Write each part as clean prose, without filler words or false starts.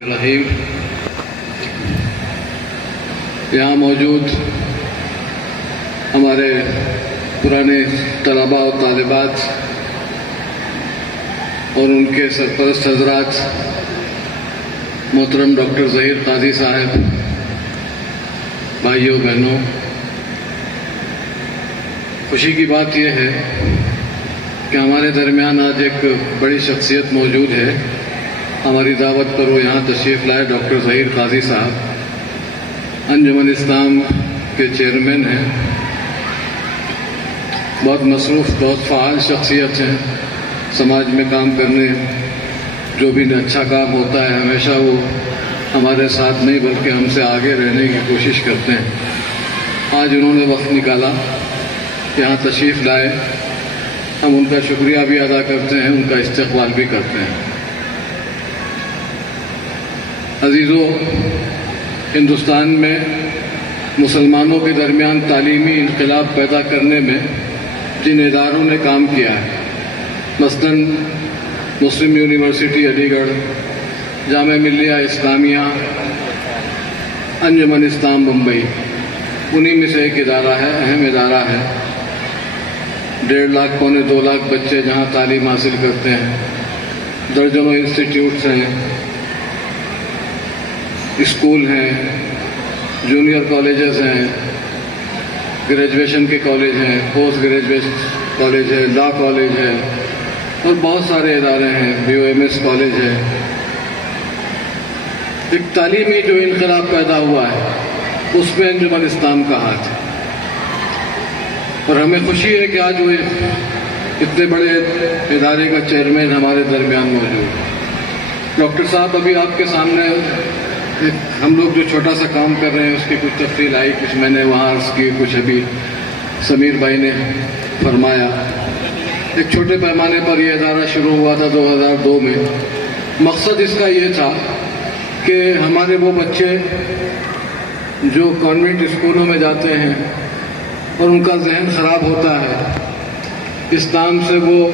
رحیم یہاں موجود ہمارے پرانے طلباء و طالبات اور ان کے سرپرست حضرات، محترم ڈاکٹر ظہیر قاضی صاحب، بھائیوں بہنوں، خوشی کی بات یہ ہے کہ ہمارے درمیان آج ایک بڑی شخصیت موجود ہے۔ ہماری دعوت پر وہ یہاں تشریف لائے۔ ڈاکٹر ظہیر قاضی صاحب انجمن اسلام کے چیئرمین ہیں، بہت مصروف، بہت فعال شخصیت ہیں۔ سماج میں کام کرنے، جو بھی اچھا کام ہوتا ہے ہمیشہ وہ ہمارے ساتھ نہیں بلکہ ہم سے آگے رہنے کی کوشش کرتے ہیں۔ آج انہوں نے وقت نکالا، یہاں تشریف لائے، ہم ان کا شکریہ بھی ادا کرتے ہیں، ان کا استقبال بھی کرتے ہیں۔ عزیزو، ہندوستان میں مسلمانوں کے درمیان تعلیمی انقلاب پیدا کرنے میں جن اداروں نے کام کیا ہے، مثلاً مسلم یونیورسٹی علی گڑھ، جامعہ ملیہ اسلامیہ، انجمن اسلام بمبئی، انہی میں سے ایک ادارہ ہے، اہم ادارہ ہے۔ 1.5 لاکھ پونے 2 لاکھ بچے جہاں تعلیم حاصل کرتے ہیں، درجنوں انسٹیٹیوٹس ہیں، اسکول ہیں، جونیئر کالجز ہیں، گریجویشن کے کالج ہیں، پوسٹ گریجویشن کالج ہے، لا کالج ہے، اور بہت سارے ادارے ہیں، BOMS کالج ہے۔ ایک تعلیمی جو انقلاب پیدا ہوا ہے اس میں انجمن اسلام کا ہاتھ ہے، اور ہمیں خوشی ہے کہ آج وہ اتنے بڑے ادارے کا چیئرمین ہمارے درمیان موجود ہے۔ ڈاکٹر صاحب، ابھی آپ کے سامنے ہم لوگ جو چھوٹا سا کام کر رہے ہیں اس کی کچھ تفصیل آئی، کچھ میں نے وہاں عرض کی، کچھ ابھی سمیر بھائی نے فرمایا۔ ایک چھوٹے پیمانے پر یہ ادارہ شروع ہوا تھا 2002 میں۔ مقصد اس کا یہ تھا کہ ہمارے وہ بچے جو کانوینٹ اسکولوں میں جاتے ہیں اور ان کا ذہن خراب ہوتا ہے، اسلام سے وہ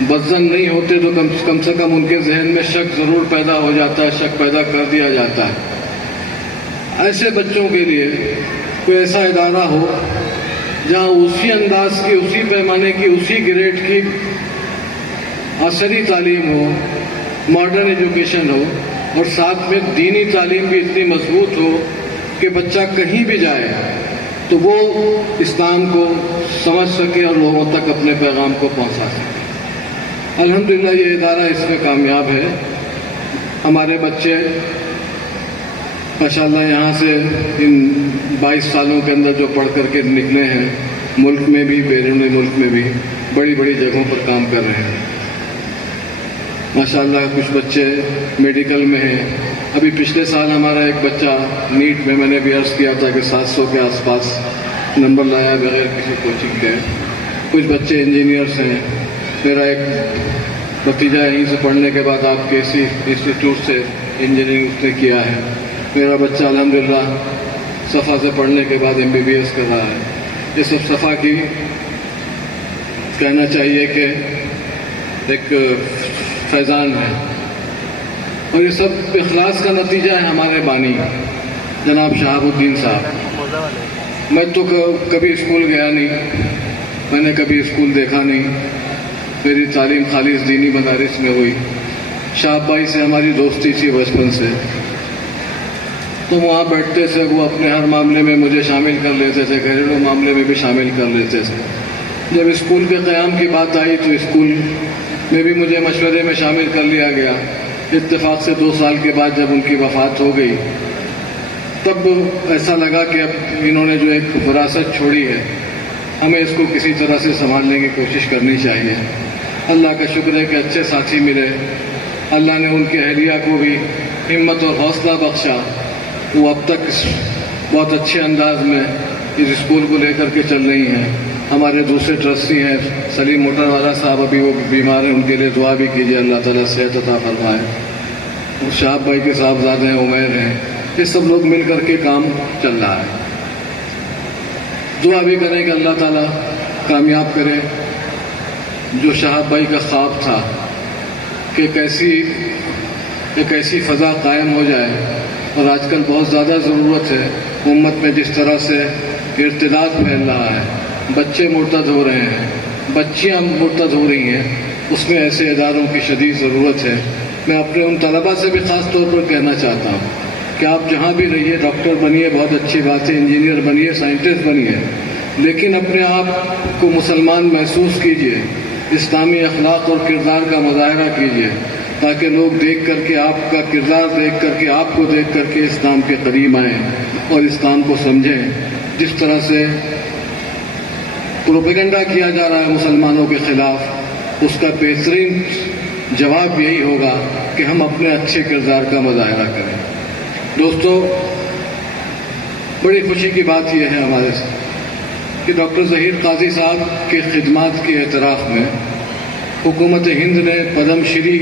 بدظن نہیں ہوتے، تو کم سے کم ان کے ذہن میں شک ضرور پیدا ہو جاتا ہے، شک پیدا کر دیا جاتا ہے۔ ایسے بچوں کے لیے کوئی ایسا ادارہ ہو جہاں اسی انداز کی، اسی پیمانے کی، اسی گریڈ کی عصری تعلیم ہو، ماڈرن ایجوکیشن ہو، اور ساتھ میں دینی تعلیم بھی اتنی مضبوط ہو کہ بچہ کہیں بھی جائے تو وہ اسلام کو سمجھ سکے اور لوگوں تک اپنے پیغام کو پہنچا سکے۔ الحمدللہ یہ ادارہ اس میں کامیاب ہے۔ ہمارے بچے ماشاءاللہ یہاں سے ان 22 سالوں کے اندر جو پڑھ کر کے نکلے ہیں، ملک میں بھی، بیرون ملک میں بھی بڑی بڑی جگہوں پر کام کر رہے ہیں۔ ماشاءاللہ کچھ بچے میڈیکل میں ہیں۔ ابھی پچھلے سال ہمارا ایک بچہ نیٹ میں نے بھی عرض کیا تھا کہ 700 کے آس پاس نمبر لایا بغیر کسی کوچنگ کے۔ کچھ بچے انجینئرس ہیں۔ میرا ایک بھتیجا یہیں سے پڑھنے کے بعد آپ کے اسی انسٹیٹیوٹ سے انجینئرنگ اس نے کیا ہے۔ میرا بچہ الحمدللہ صفا سے پڑھنے کے بعد MBBS کر رہا ہے۔ یہ سب صفا کی کہنا چاہیے کہ ایک فیضان ہے، اور یہ سب اخلاص کا نتیجہ ہے ہمارے بانی جناب شہاب الدین صاحب۔ میں تو کبھی اسکول گیا نہیں، میں نے کبھی اسکول دیکھا نہیں، میری تعلیم خالص دینی مدارس میں ہوئی۔ شہاب بھائی سے ہماری دوستی تھی بچپن سے، تو وہاں بیٹھتے تھے، وہ اپنے ہر معاملے میں مجھے شامل کر لیتے تھے، گھریلو معاملے میں بھی شامل کر لیتے تھے۔ جب اسکول کے قیام کی بات آئی تو اسکول میں بھی مجھے مشورے میں شامل کر لیا گیا۔ اتفاق سے 2 سال کے بعد جب ان کی وفات ہو گئی، تب ایسا لگا کہ اب انہوں نے جو ایک وراثت چھوڑی ہے، ہمیں اس کو کسی طرح سے سنبھالنے کی کوشش کرنی چاہیے۔ اللہ کا شکر ہے کہ اچھے ساتھی ملے، اللہ نے ان کے اہلیہ کو بھی ہمت اور حوصلہ بخشا۔ وہ اب تک بہت اچھے انداز میں اس اسکول کو لے کر کے چل رہی ہیں۔ ہمارے دوسرے ٹرسٹی ہیں سلیم موٹر والا صاحب، ابھی وہ بیمار ہیں، ان کے لیے دعا بھی کیجیے، اللہ تعالیٰ صحت عطا فرمائے۔ شہاب بھائی کے صاحبزادے ہیں، عمیر ہیں، یہ سب لوگ مل کر کے کام چل رہا ہے۔ دعا بھی کریں کہ اللہ تعالیٰ کامیاب کرے۔ جو شہاب بھائی کا خواب تھا کہ کیسی ایک ایسی فضا قائم ہو جائے. اور آج کل بہت زیادہ ضرورت ہے امت میں. جس طرح سے ارتداد پھیل رہا ہے, بچے مرتد ہو رہے ہیں, بچیاں مرتد ہو رہی ہیں, اس میں ایسے اداروں کی شدید ضرورت ہے. میں اپنے ان طلباء سے بھی خاص طور پر کہنا چاہتا ہوں کہ آپ جہاں بھی رہیے, ڈاکٹر بنیے, بہت اچھی بات ہے, انجینئر بنیے, سائنٹسٹ بنیے, لیکن اپنے آپ کو مسلمان محسوس کیجیے, اسلامی اخلاق اور کردار کا مظاہرہ کیجیے, تاکہ لوگ دیکھ کر کے آپ کا کردار دیکھ کر کے, آپ کو دیکھ کر کے اسلام کے قریب آئیں اور اسلام کو سمجھیں. جس طرح سے پروپیگنڈا کیا جا رہا ہے مسلمانوں کے خلاف, اس کا بہترین جواب یہی ہوگا کہ ہم اپنے اچھے کردار کا مظاہرہ کریں. دوستو, بڑی خوشی کی بات یہ ہے ہمارے ساتھ کہ ڈاکٹر ظہیر قاضی صاحب کے خدمات کے اعتراف میں حکومت ہند نے پدم شری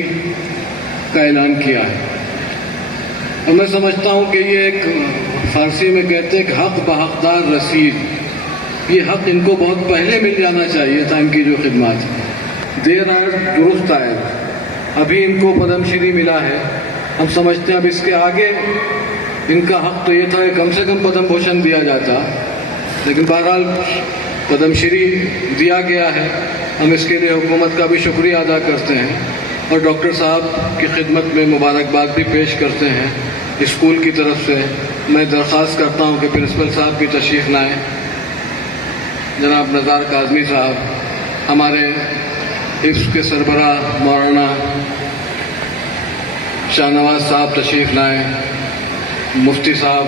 کا اعلان کیا ہے. اور میں سمجھتا ہوں کہ یہ ایک, فارسی میں کہتے ہیں کہ حق بحقدار رسید, یہ حق ان کو بہت پہلے مل جانا چاہیے تھا. ان کی جو خدمات دیر آر درست آئے, ابھی ان کو پدم شری ملا ہے. ہم سمجھتے ہیں اب اس کے آگے ان کا حق تو یہ تھا کہ کم سے کم پدم بھوشن دیا جاتا, لیکن بہرحال پدم شری دیا گیا ہے. ہم اس کے لیے حکومت کا بھی شکریہ ادا کرتے ہیں اور ڈاکٹر صاحب کی خدمت میں مبارکباد بھی پیش کرتے ہیں. اسکول کی طرف سے میں درخواست کرتا ہوں کہ پرنسپل صاحب بھی تشریف لائیں. جناب نزار کاظمی صاحب, ہمارے حفظ کے سربراہ مولانا شاہ نواز صاحب تشریف لائیں. مفتی صاحب,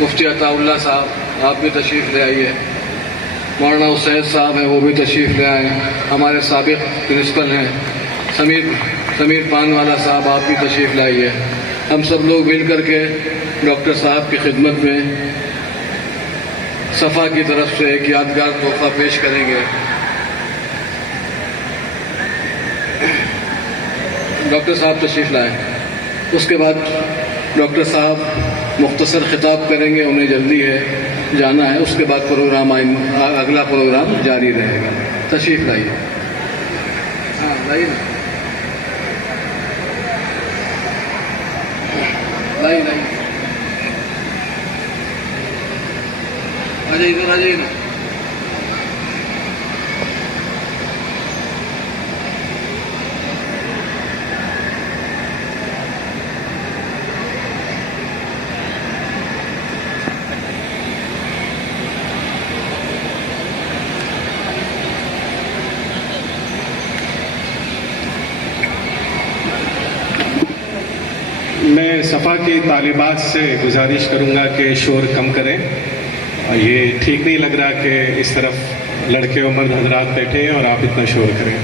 مفتی عطا اللہ صاحب, آپ بھی تشریف لے آئیے. مولانا اسید صاحب ہیں, وہ بھی تشریف لے آئیں. ہمارے سابق پرنسپل ہیں سمیر پان والا صاحب, آپ بھی تشریف لائیے. ہم سب لوگ مل کر کے ڈاکٹر صاحب کی خدمت میں صفا کی طرف سے ایک یادگار تحفہ پیش کریں گے. ڈاکٹر صاحب تشریف لائیں. اس کے بعد ڈاکٹر صاحب مختصر خطاب کریں گے, انہیں جلدی ہے, جانا ہے. اس کے بعد پروگرام اگلا پروگرام جاری رہے گا. تشریف لائیے. ہاں لائیے نا, لائیے آ جائیے, ادھر آ جائیے نا. میں صفا کی طالبات سے گزارش کروں گا کہ شور کم کریں. یہ ٹھیک نہیں لگ رہا کہ اس طرف لڑکے اور مرد حضرات بیٹھے ہیں اور آپ اتنا شور کریں.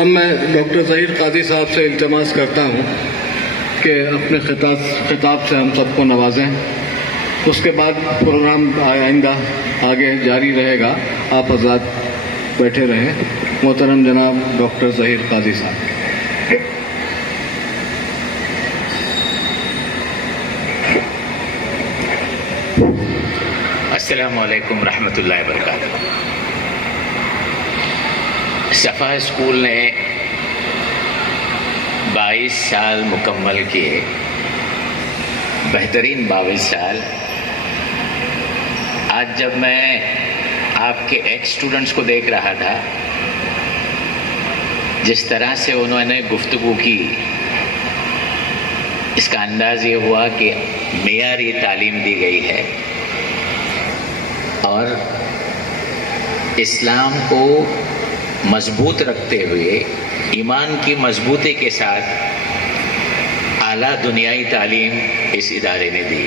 اب میں ڈاکٹر ظہیر قاضی صاحب سے التماس کرتا ہوں کہ اپنے خطاب سے ہم سب کو نوازیں. اس کے بعد پروگرام آئندہ آگے جاری رہے گا. آپ حضرات بیٹھے رہیں. محترم جناب ڈاکٹر ظہیر قاضی صاحب. السلام علیکم ورحمۃ اللہ وبرکاتہ. صفا اسکول نے 22 سال مکمل کیے, بہترین 22 سال. آج جب میں آپ کے ایکس اسٹوڈنٹس کو دیکھ رہا تھا, جس طرح سے انہوں نے گفتگو کی, اس کا انداز یہ ہوا کہ معیاری تعلیم دی گئی ہے اور اسلام کو مضبوط رکھتے ہوئے ایمان کی مضبوطی کے ساتھ اعلیٰ دنیائی تعلیم اس ادارے نے دی.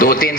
2-3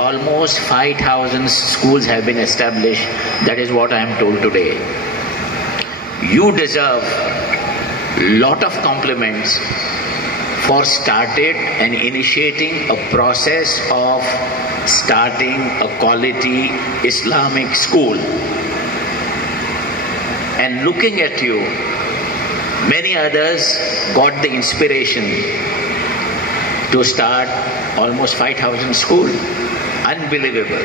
Almost 5,000 schools have been established. That is what I am told today. You deserve lot of compliments for started and initiating a process of starting a quality Islamic school. And looking at you, many others got the inspiration to start almost 5,000 schools. Unbelievable.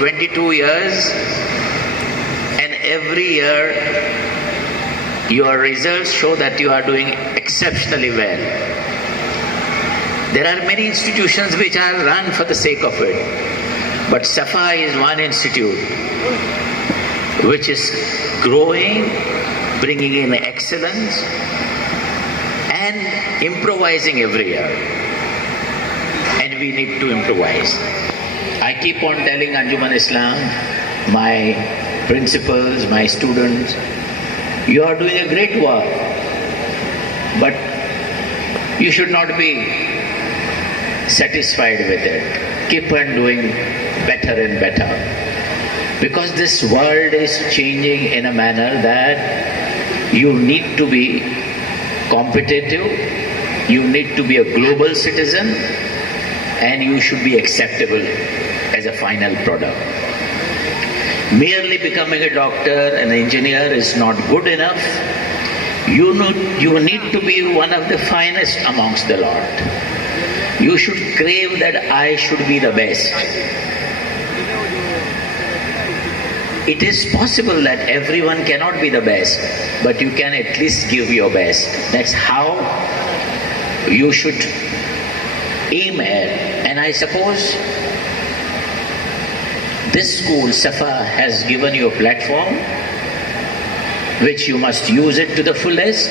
22 years, and every year your results show that you are doing exceptionally well. There are many institutions which are run for the sake of it, but Safa is one institute which is growing, bringing in excellence and improvising every year. And we need to improvise. I keep on telling Anjuman Islam, my principals, my students, you are doing a great work, but you should not be satisfied with it. Keep on doing better and better, because this world is changing in a manner that you need to be competitive, you need to be a global citizen, and you should be acceptable as a final product. Merely becoming a doctor, an engineer is not good enough. You need to be one of the finest amongst the lot. You should crave that I should be the best. It is possible that everyone cannot be the best, but you can at least give your best. That's how you should aim at. And I suppose this school, Safa, has given you a platform which you must use it to the fullest.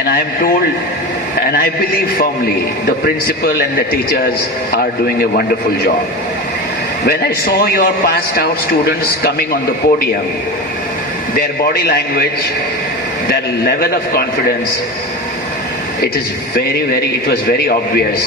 and I am told and I believe firmly the principal and the teachers are doing a wonderful job. When I saw your passed out students coming on the podium, their body language, their level of confidence, it was very obvious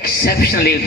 exceptionally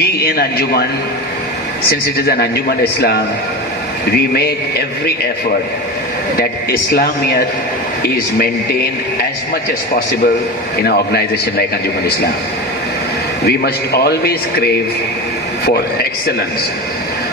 We in Anjuman, since it is an Anjuman Islam, we make every effort that Islamiyat is maintained as much as possible in an organization like Anjuman Islam. We must always crave for excellence.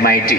MIT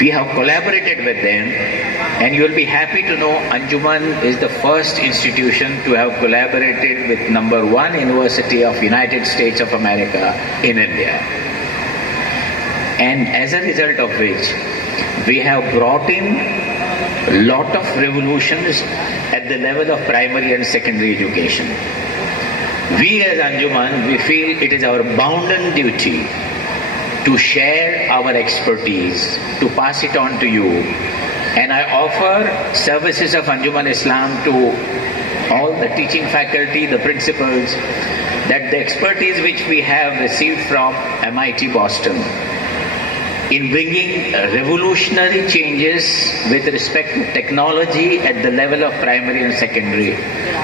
we have collaborated with them, and you will be happy to know Anjuman is the first institution to have collaborated with number 1 university of United States of America in India, and as a result of which we have brought in a lot of revolutions at the level of primary and secondary education. We as Anjuman, we feel it is our bounden duty to share our expertise, to pass it on to you. And I offer services of Anjuman Islam to all the teaching faculty, the principals, that the expertise which we have received from MIT Boston in bringing revolutionary changes with respect to technology at the level of primary and secondary,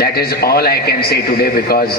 That is all I can say today, because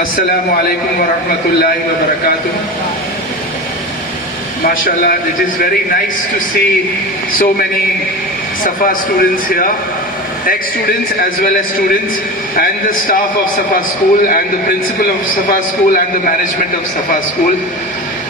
Assalamu alaikum wa rahmatullahi wa barakatuh. MashaAllah, it is very nice to see so many Safa students here, ex-students as well as students, and the staff of Safa School, and the principal of Safa School, and the management of Safa School.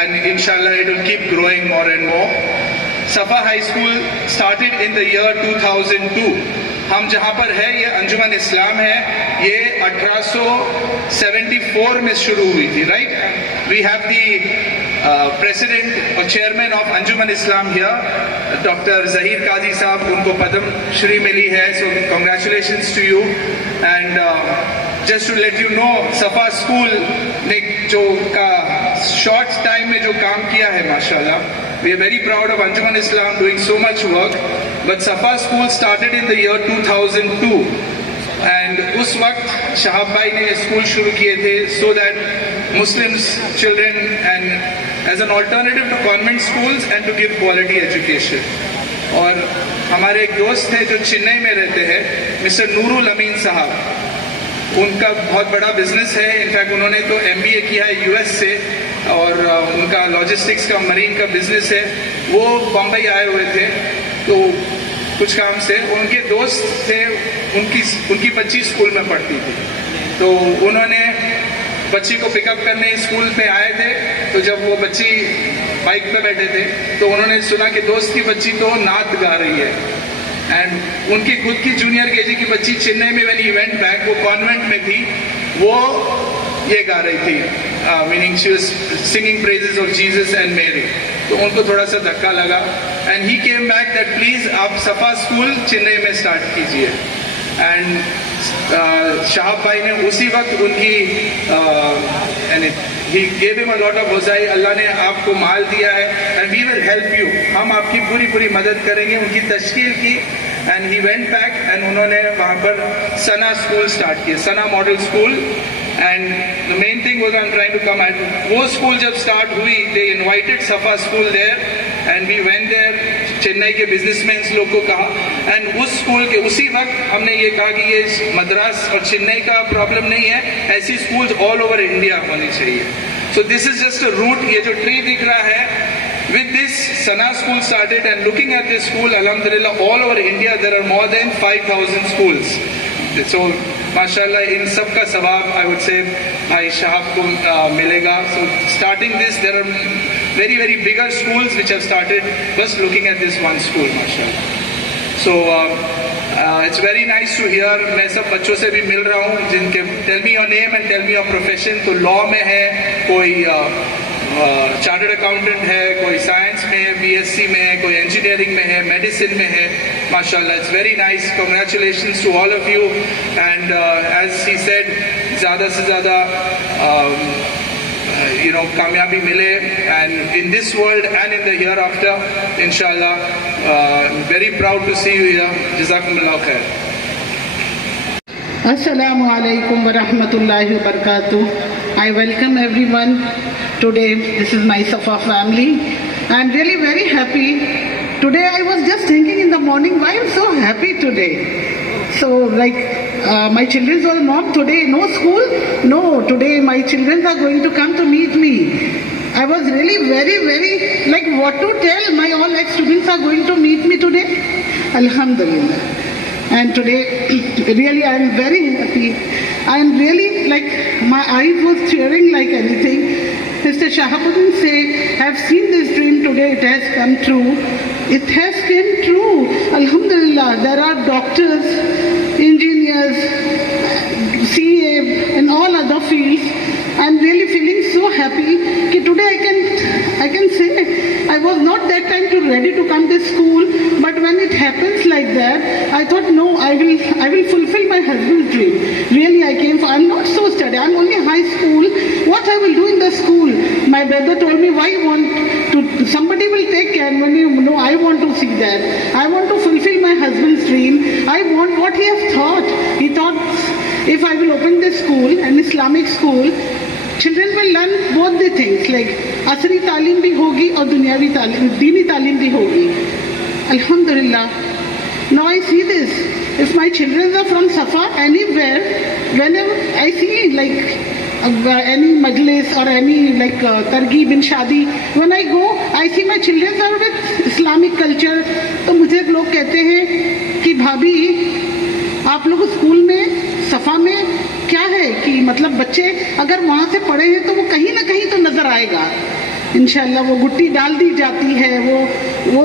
and inshallah it will keep growing more and more. Safa High School started in the year 2002 ہم جہاں پر ہے یہ انجمن اسلام ہے, یہ 1874 میں شروع ہوئی تھی, right. We have the president or chairman of Anjuman Islam here, Dr. Zahir Qazi Saab, unko Padam Shri mili hai, so congratulations to you. And just to let you know, Safa School ne jo ka short time mein jo kaam kiya hai, mashallah, we are very proud of Anjuman Islam doing so much work. But Safa School started in the year 2002. And اس وقت شہاب بھائی نے school شروع کیے تھے so that Muslims children and as an alternative to convent schools and to give quality education. اور ہمارے ایک دوست تھے جو چنئی میں رہتے ہیں, مسٹر نورل امین صاحب, ان کا بہت بڑا بزنس ہے. انفیکٹ انہوں نے تو MBA کیا ہے US سے, اور ان کا لاجسٹکس کا مرین کا بزنس ہے. وہ بمبئی آئے ہوئے تھے تو کچھ کام سے, ان کے دوست تھے, ان کی بچی اسکول میں پڑھتی تھی, تو انہوں نے بچی کو پک اپ کرنے اسکول پہ آئے تھے. تو جب وہ بچی بائک پہ بیٹھے تھے تو انہوں نے سنا کہ دوست کی بچی تو نعت گا رہی ہے, اینڈ ان کی خود کی جونیئر KG کی بچی چنئی میں when he went back, وہ کانوینٹ میں تھی, وہ یہ گا رہی تھی, meaning she was singing praises of Jesus and Mary. تو ان کو تھوڑا سا دھکا لگا, and he came back that please آپ صفا اسکول چنئی میں اسٹارٹ کیجیے. اینڈ شہاب بھائی نے اسی وقت ان کی he gave him a lot of وزائی, اللہ نے آپ کو مال دیا ہے, and we will help you, ہم آپ کی پوری مدد کریں گے. ان کی تشکیل کی, and he went back and انہوں نے وہاں پر سنا اسکول اسٹارٹ کیا, سنا model school. And the main thing was I'm trying to come at, وہ اسکول جب اسٹارٹ ہوئی, they invited Safa School there and we went there. Chennai کے بزنس مینس لوگ کو کہا, اینڈ اس اسکول کے اسی وقت ہم نے یہ کہا کہ یہ مدراس اور چنئی کا پرابلم نہیں ہے, ایسی اسکولز آل اوور انڈیا ہونی چاہیے. سو دس از جسٹ اے روٹ. یہ جو ٹری دکھ رہا ہے, with this Sana school started, and looking at this school, alhamdulillah, all over India there are more than 5,000 schools. So mashallah, in sab ka sawab I would say bhai Shahab ko milega. So starting this, there are very bigger schools which have started just looking at this one school, mashallah. So it's very nice to hear. میں سب بچوں سے بھی مل رہا ہوں جن کے tell me your name and tell me your profession. تو law میں ہے, کوئی چارٹرڈ اکاؤنٹنٹ ہے, کوئی سائنس میں ہے, BSc میں ہے, کوئی انجینئرنگ میں ہے, میڈیسن میں ہے. ماشاءاللہ, it's very nice. Congratulations to all of you. And as he said, زیادہ سے زیادہ کامیابی ملے, and in this world and in the ہیئر آفٹر, انشاءاللہ. Very proud to see you here. جزاکم اللہ خیر. السلام علیکم ورحمۃ اللہ وبرکاتہ. I welcome everyone today. This is my Safa family. I am really very happy. Today I was just thinking in the morning, why I'm so happy today. So my children told, Mom, today no school? No, today my children are going to come to meet me. I was really very what to tell. My all ex-students are going to meet me today. Alhamdulillah. And today, really, I am very happy. I am really my eyes was tearing like anything. Mr. Shahabuddin said, I have seen this dream today, it has come true. It has come true. Alhamdulillah, there are doctors, engineers, CA, and all other fields. I am really feeling so happy that today I can say I was not that time ready to come to school, but when it happens like that, I thought, no, I will fulfill my husband's dream. Really, I came for, I'm not so study, I'm only high school. What I will do in the school? My brother told me, why you want to, somebody will take care when you know, I want to see that. I want to fulfill my husband's dream. I want what he has thought. He thought, if I will open this school, an Islamic school, children will learn both the things, asri talim bhi hogi aur dunyavi talim, deeni talim bhi hogi. Alhamdulillah. Now I see this. If my children are from Safa, anywhere, whenever I see any majlis or any targheeb in shadi, when I go, I see my children are with Islamic culture. تو مجھے لوگ کہتے ہیں کہ بھابھی آپ لوگ school میں صفا میں کیا ہے کہ مطلب بچے اگر وہاں سے پڑھے ہیں تو وہ کہیں نہ کہیں تو نظر آئے گا انشاءاللہ. وہ گٹی ڈال دی جاتی ہے, وہ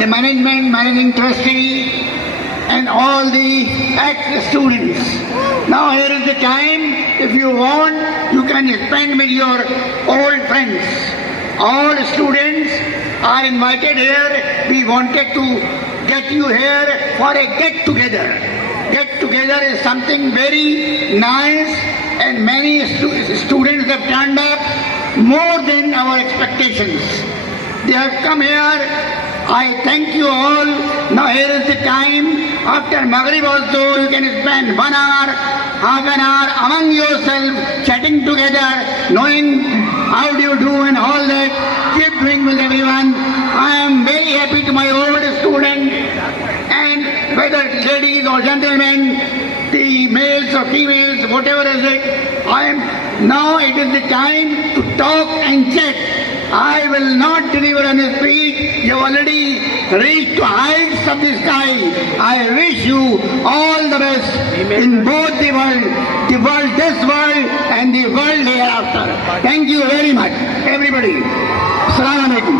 The managing trustee and all the ex-students. Now here is the time, if you want, you can spend with your old friends. All students are invited here. We wanted to get you here for a get-together. Get-together is something very nice and many students have turned up more than our expectations. They have come here. I thank you all. Now here is the time. After Maghrib also you can spend 1 hour, half an hour among yourself, chatting together, knowing how do you do and all that. Keep doing with everyone. I am very happy to my old student, and whether ladies or gentlemen, the males or females, whatever is it, now it is the time to talk and chat. I will not deliver on a speech. You already reached to heights of the sky. I wish you all the best in both the world, this world and the world hereafter. Thank you very much, everybody. Assalamu alaikum.